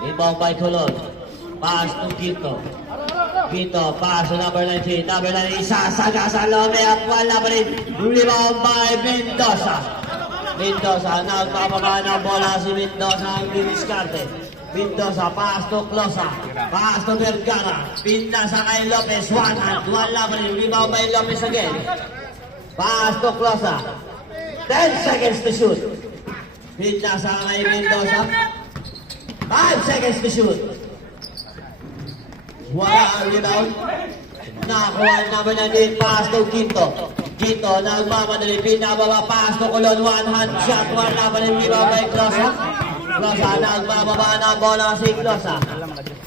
Inbound by Colon. Pass to Quito. Quito, pass to number 19. Number 19, isasaga sa lobe at wala pa rin. Rebound by Mendoza. Mendoza, nagpapaba ng bola si Mendoza ang diniskarte. Mendoza, pass to Closa. Pass to Vergara. Pinasa kay Lopez. One hand. Wala pa rin. Rebound by Lopez again. Pass to Closa. 10 seconds to shoot. Pinasa kay Mendoza. 5 seconds to shoot. Wala ang rebound. Nakakuha naman na din. Pass to Quinto. Quinto, nagmamadali. Pinababa. Pass to Colon. One hand shot. Wala pa rin. Rebound by Closa. Closa, nagbababa ng bola si Closa.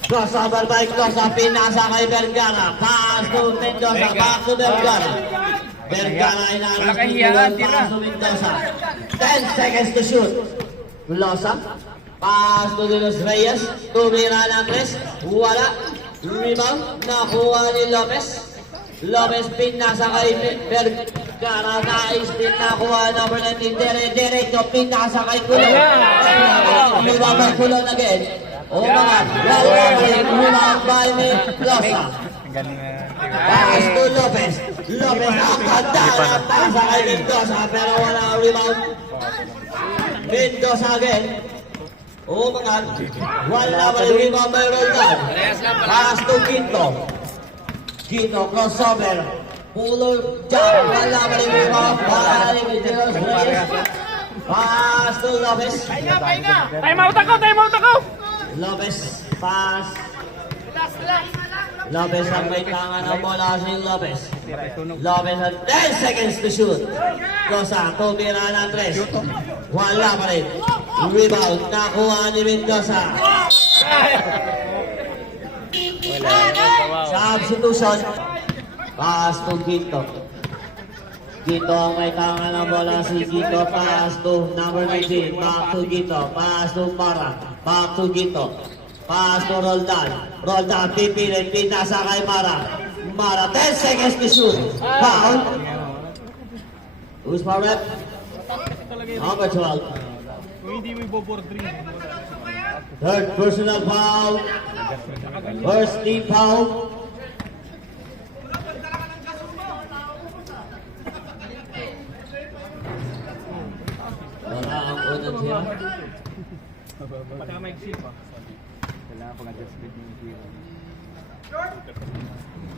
Closa, by Closa. Pinasa kay Vergara. Pass to Mendoza. Back to Vergara. Vergara ay nalang pass to Mendoza. 10 seconds to shoot. Closa. Pass to De Los Reyes. Tumira ng tres. Wala. Rebound. Nakuha ni Lopez. Lopez pinasa kay Vergara. Nais din nakuha number 19. Diretso pinasa kay Colon. Rebound by Colon again. O mga. Rebound by Closa. Pass to Lopez. Lopez nakakadala. Pasa kay Mendoza. Pero wala ang rebound. Mendoza again. O mga. Wala pa rin rebound by Roldan. Pass to Quinto. Quinto crossover. Puller jump. Wala pa rin rebound. Balik ni De Los Reyes. Pass to Lopez. Time out ako! Lopez. Pass. Lopez ang may tangan ng bola si Lopez. Lopez at 10 seconds to shoot. Closa, tumira ng tres. Wala pa rin. Rebound, nakuha ni Mendoza. Substitution. Pass to Quinto. Quinto ang may tangan ng bola si Quinto. Pass to number 19. Back to Quinto. Pass to Mara. Back to Quinto. Pass to Roldan. Roldan pipilit. Pinasa kay Mara. Mara, 10 seconds to shoot. Foul. Who's foul rep? Number 12. Third personal foul. First team foul. Wala ang unang siya.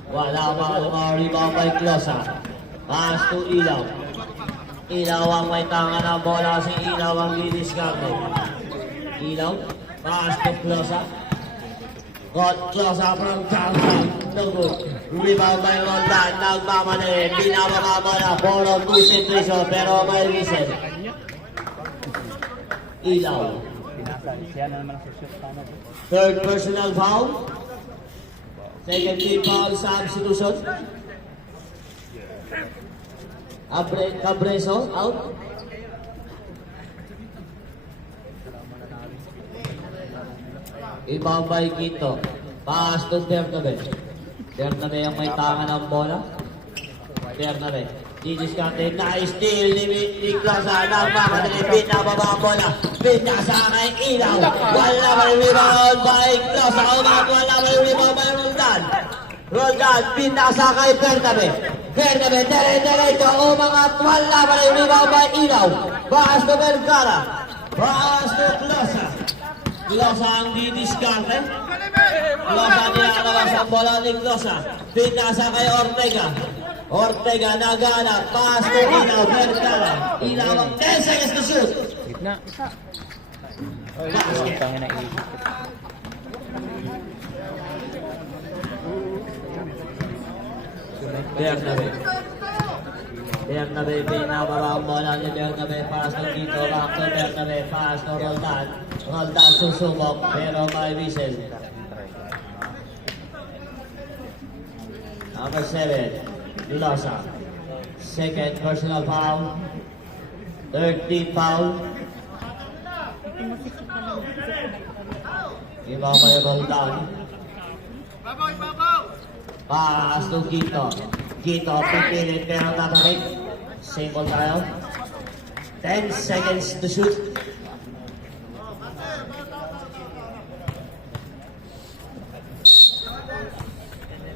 Wala pa ang rebound by Closa. Pass to Ilaw. Ilaw ang may tanga ng bola. Si Ilaw ang diniskarte. Ilaw. Pass to Closa. Got Closa from Charleston. No good. Rebound by Roldan. Nagmamadali. Binababa mo na. Ball of concentration. Pero may reset. Ilaw. Third personal foul. Second team foul substitution. Cabreso out. Inbound by Quinto. Pass to Bernabe. Bernabe ang may tangan ng bola. Bernabe. Didiskarte na steal ni Closa. Nagmamadali. Pinababa ang bola. Pinasa kay Ilaw. Wala pa rin rebound by Closa. Wala pa rin rebound by Roldan. Roldan. Pinasa kay Bernabe. Bernabe. Diretso. O mga wala pa rin rebound by Ilaw. Pass to Vergara. Pass to Closa. Closa ang didiskarte. Closa nilalabas ang bola ni Closa. Pinasa kay Ortega. Ortega nagana. Pass to Ilaw. Vergara. Ilaw ang 10 seconds to shoot. Gitna. Bernabe. Bernabe, pinababa ang bola ni Bernabe. Pass to Quinto. Back to Bernabe. Pass to Roldan. Roldan susubok pero may whistle. Number 7. Closa. Second personal foul. Third team foul. Ibaw pa yung Roldan. Pass to Quinto. Quinto, pipilit pero tatalik. Simple tayo. 10 seconds to shoot.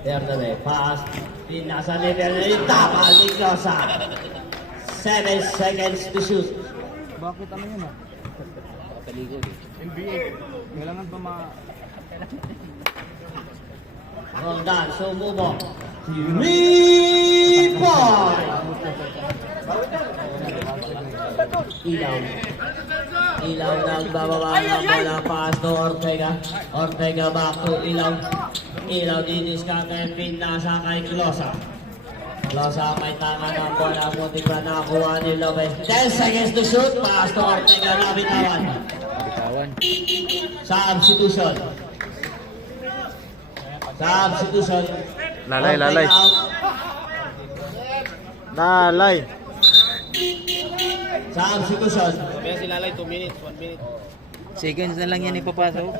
Bernabe, pass. Pinasa ni Bernabe. Tama ni Closa. 7 seconds to shoot. Bakit ano yun ah? NBA. Kailangan pa Roldan, sumubok. 3 point! Ilaw. Ilaw nagbababa ng bola. Pass to Ortega. Ortega back to Ilaw. Ilaw diniskarte. Pinasa kay Closa. Closa may tama ng bola. Muntik pa nakakuha ni Lopez. 10 seconds to shoot. Pass to Ortega. Nabitawan. Substitution. Substitution. Lalay, Ortega lalay. out. Lalay. Substitution. Kaya si Lalay 2 minutes, 1 minute. Seconds na lang yan ipapasok.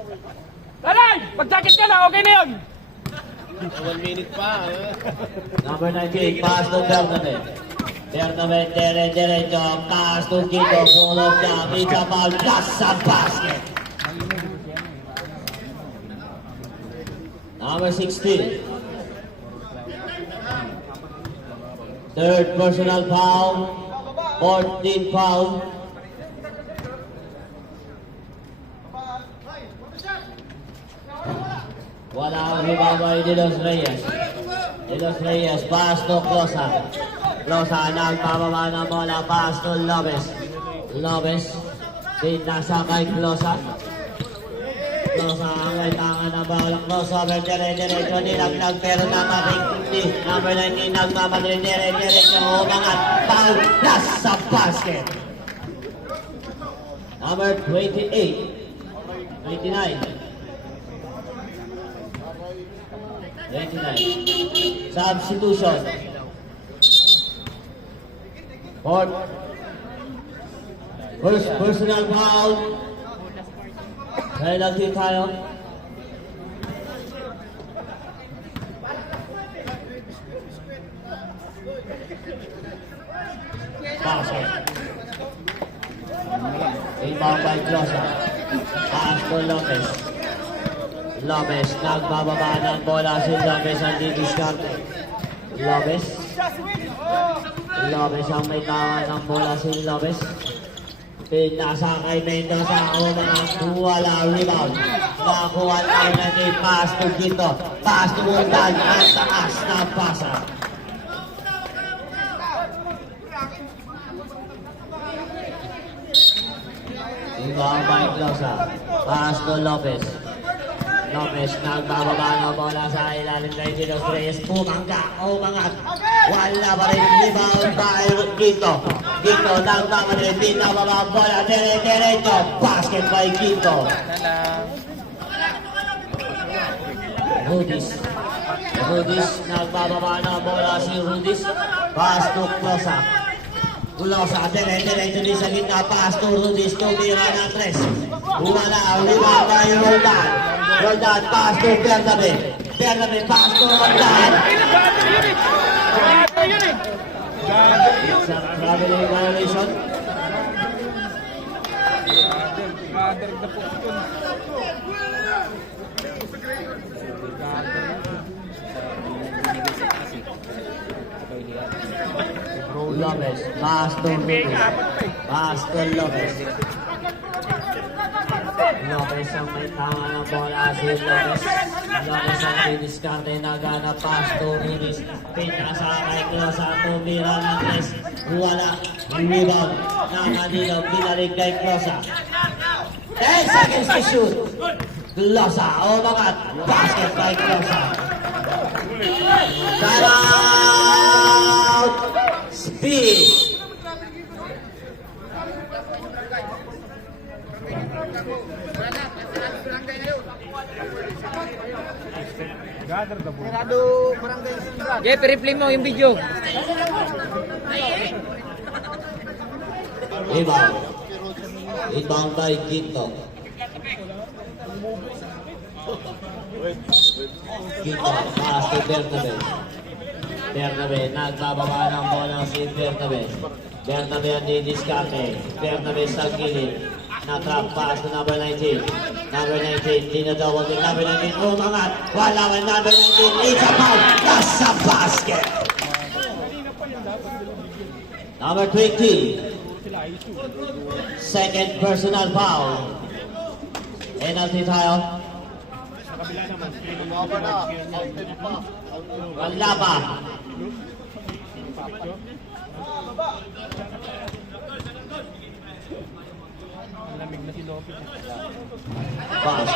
Lalay! Pag-jacket ka na, okay na yun! 1 minute pa. Number 98, pass to Bernabe. Bernabe, diretso, pass to Kiko, full of the pizza ball, plus sa basket. Number 16. Third personal foul, 14 foul. Wala ang ribabay ni Los Reyes. Ni Los Reyes, pass to Closa. Closa nagpababa ng bola, pass to Lopez. Lopez, nasa kay Closa. Closa ang may tangan ng bola. Closa, diretso nilaglag pero namating hindi. Number 19, nagmamadali, diretso, umangat. Foul, nasa basket. Number 28, 29. 29. Substitution. Fourth. First personal foul. Penalty tayo. Basket. Rebound by Closa. Pass to Lopez. Lopez, nagbababa ng bola si Lopez ang didiskarte. Lopez. Lopez ang may tawa ng bola si Lopez. Pinasa kay Mendoza, umangat, wala rebound. Nakuha lang natin, pass to Quito. Pass to Roldan, ang taas na pasa. Rebound by Closa. Pass to Lopez. Lopez nagbababa ng bola sa ilalim kay Los Reyes. Umangat. Wala pa rin rebound by Quito. Quito nagbababa, pinababa ang bola. Diretso. Basket by Quito. Rudis nagbababa ng bola si Rudis. Pass to Closa. Closa, diretso din sa gitna. Pass to Rudis. Tumira ng 3. Wala, rebound by Roldan. Roldan, pass to Bernabe. Bernabe, pass to Roldan. It's a traveling violation. Lopez, pass to Rudis. Pass to Lopez. Lopez ang may tama ng bola si Lopez. Lopez ang diniskarte na gana, pass to Rudis. Pinasa kay Closa, tumira ng 3. Wala, rebound. Nakadilog, binalik kay Closa. 10 seconds to shoot. Closa, umangat. Basket by Closa. Time out! Speed! Jeff, replay mo yung video. Rebound. Rebound by Quito. Quito, pass to Bernabe. Bernabe, nagbababa ng bola si Bernabe. Bernabe ang didiskarte. Bernabe sa gilid. Natrap pass to number 19. Number 19, dinadawag yung number 19. Umangat. Wala man number 19. It's a foul. Nasa basket. Number 20. Second personal foul. Penalty tayo. Wala pa. Pass.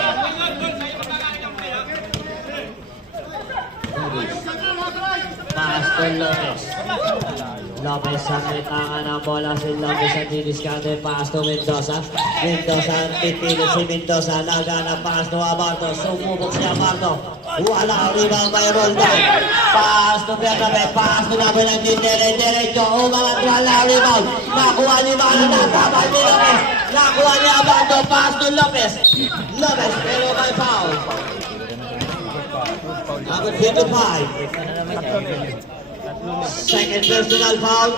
Pass to Lopez. Lopez sa may tanga ng bola. Si Lopez ang didiskarte. Pass to Mendoza. Mendoza ang pipilit si Mendoza. Nagana pass to Abarto. Sumubok si Abarto. Wala ang rebound by Roldan. Pass to Bernabe. Pass to number 19. Diretso. Umangat. Wala ang rebound. Nakuha ni Mano. Natabal ni Lopez. Nakuha ni Abarto. Pass to Lopez. Lopez. Pero by foul. Number 25. Second personal foul.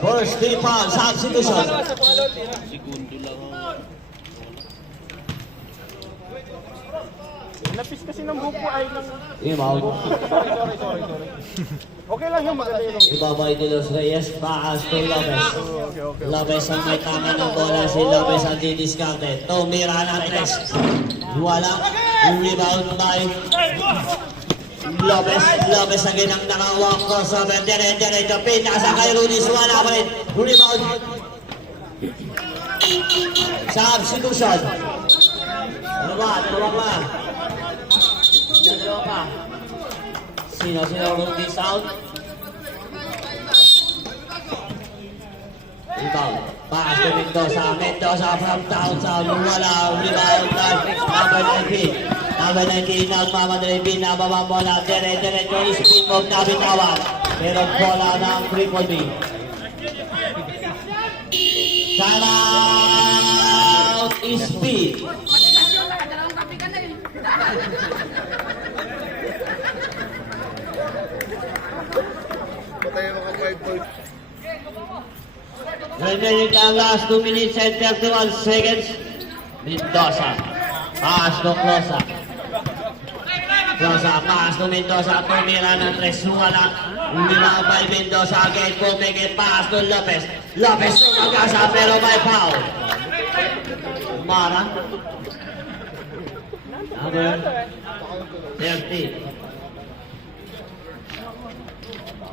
First team foul. Substitution. Segundo lang. Napis kasi ng buko ay ng... Imaw. Sorry. Okay lang yun, maganda yun. Ibabay ni Los Reyes. Paas to Lopez. Lopez ang may tama ng bola. Si Lopez ang didiskarte. Tumira ng tres. Wala. Rebound by Lopez ang ginang nakawang crossover. Diretso. Pinasa kay Rudy. Wala pa rin. Rebound. Substitution. Ano ba? Dalawa pa. Sino Rudy South? Rebound. Pass to Mendoza from downtown. Wala. Rebound by number 19. Number 19 nagmamadali. Binababa bola. Diretso. Speed move na bitawan. Pero bola ng Triple B. Time out. Speed. Remaining ang last 2 minutes and 31 seconds. Mendoza. Pass to Closa. Pass to Mendoza. Tumira ng tres. Wala. Umila by Mendoza. Again, kumigit. Pass to Lopez. Lopez magkasa pero may foul. Mara. Number 30.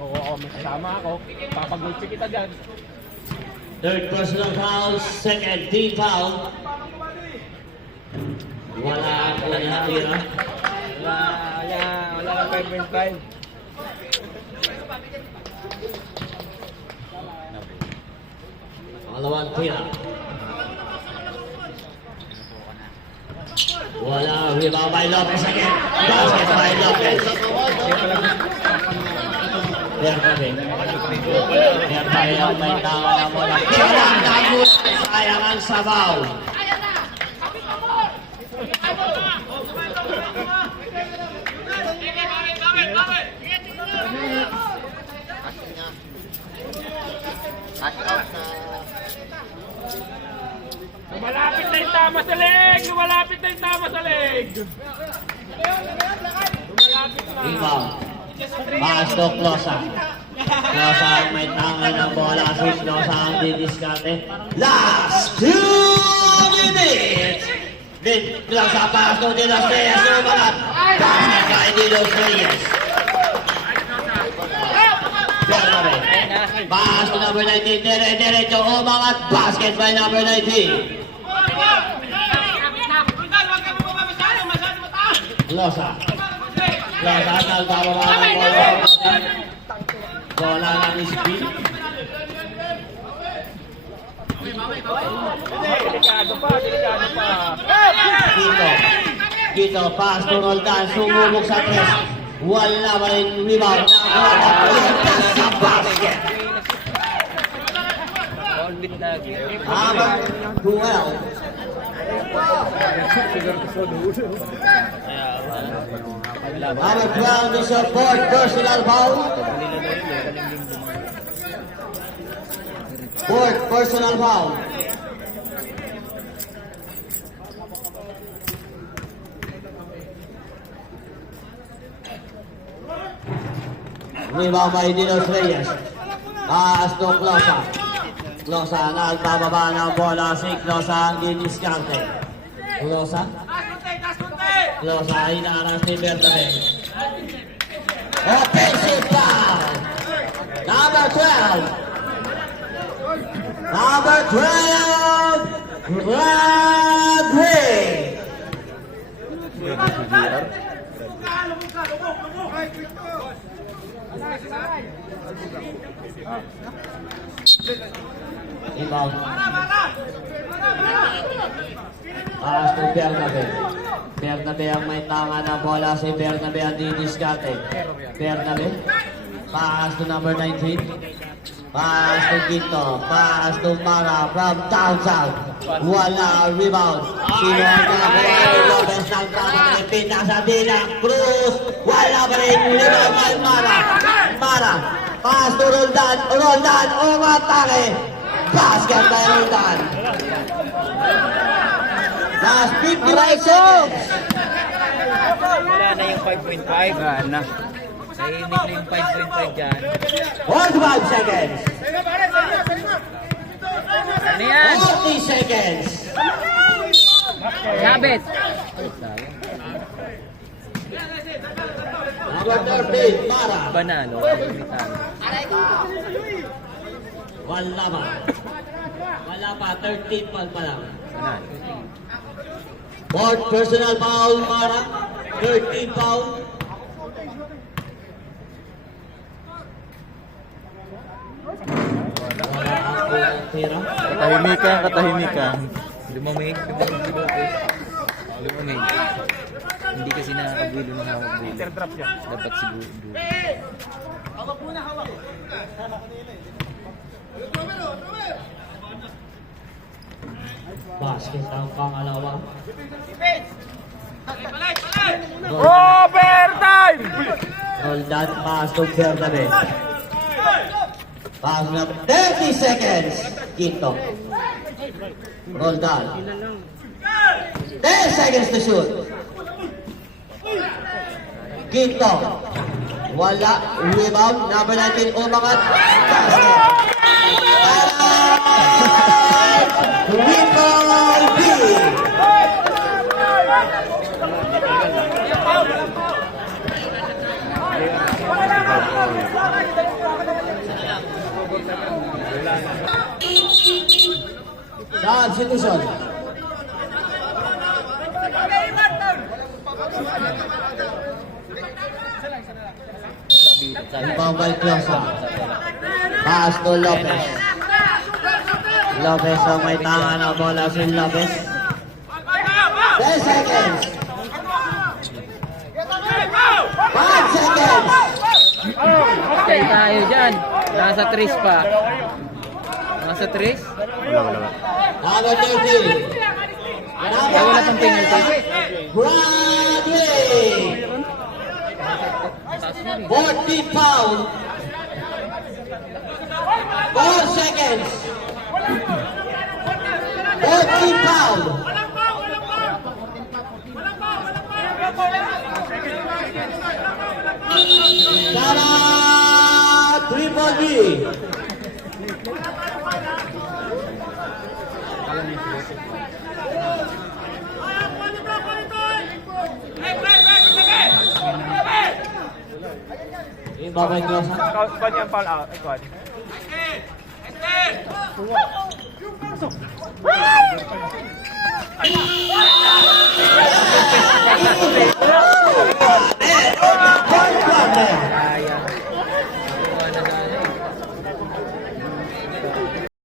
Oo, may kasama ako. Papagulpi kita dyan. Third personal foul, second team foul. Wala ang natira. Wala lang 5.5. Pangalawang tira. Wala, rebound by Lopez again. Basket by Lopez. Bernabe ang may tama na mula. Kailang namun, sayang ang sabaw. Malapit na yung tama sa leg! Malapit na yung tama sa leg! Rebound. Pass to Closa. Closa ang may tama ng bola. Si Closa ang didiskarte. Last 2 minutes! Closa pass to De Los Reyes. Umangat. Basket by De Los Reyes. Bernabe. Pass to number 19. Diretso. Umangat. Basket by number 19. Closa. Closa nagbababa ng bola. Bola ng speed. Delikado pa. Dito, pass to Roldan, sumubok sa tres. Wala pa rin rebound. Sa basket. Habang 12. Habang 12 is your fourth personal foul. Fourth personal foul. Rebound by Dinos Reyes. Pass to Closa. Closa nagbababa ng bola si Closa ang diniskarte. Closa. Closa ay naaras ni Bernabe. Offensive foul. Number 12. Number 12. Bradley. Rebound. Pass to Bernabe. Bernabe ang may tanga ng bola. Si Bernabe ang diniskarte. Bernabe. Pass to number 19. Pass to Quinto. Pass to Mara from downtown. Wala rebound. Sino ang nakakuha? Lopez ng tama. Pinasa din ang Cruz. Wala pa rin. Rebound by Mara. Mara. Pass to Roldan. Roldan. Umatake. Basket by Roldan. Last 55 seconds. Wala na yung 5.5. Wala na. Tahimik na yung 5.5 dyan. 45 seconds. Ano yan? 40 seconds. Sabit. Number 13, Mara. Banalo. Wala pa. Wala pa, 13 pa lang. Banalo. Fourth personal foul, Mara. 13 foul. Wala ang tira. Katahimikan. Lumamig. Lumamig. Hindi kasi nakakagulo ng hawak gulo. Dapat siguro gulo. Basket ang pangalawa. Overtime! Roldan pass to Bernabe. Pass na 30 seconds. Quinto. Roldan. 10 seconds to shoot. Quinto. Wala. Rebound. Number 19. Umangat. Basket. Rebound B. Substitution. Rebound by Closa. Pass to Lopez. Lopez ang may tanga na bola si Lopez. 10 seconds. 5 seconds. Okay tayo dyan. Nasa 3 pa. Nasa 3? Number 13. Kaya wala pang penalty. Bradley. 14 foul. 4 seconds. 14 foul. Tara! Triple B. Ibabay ko sa Kwan yung foul out. Kwan.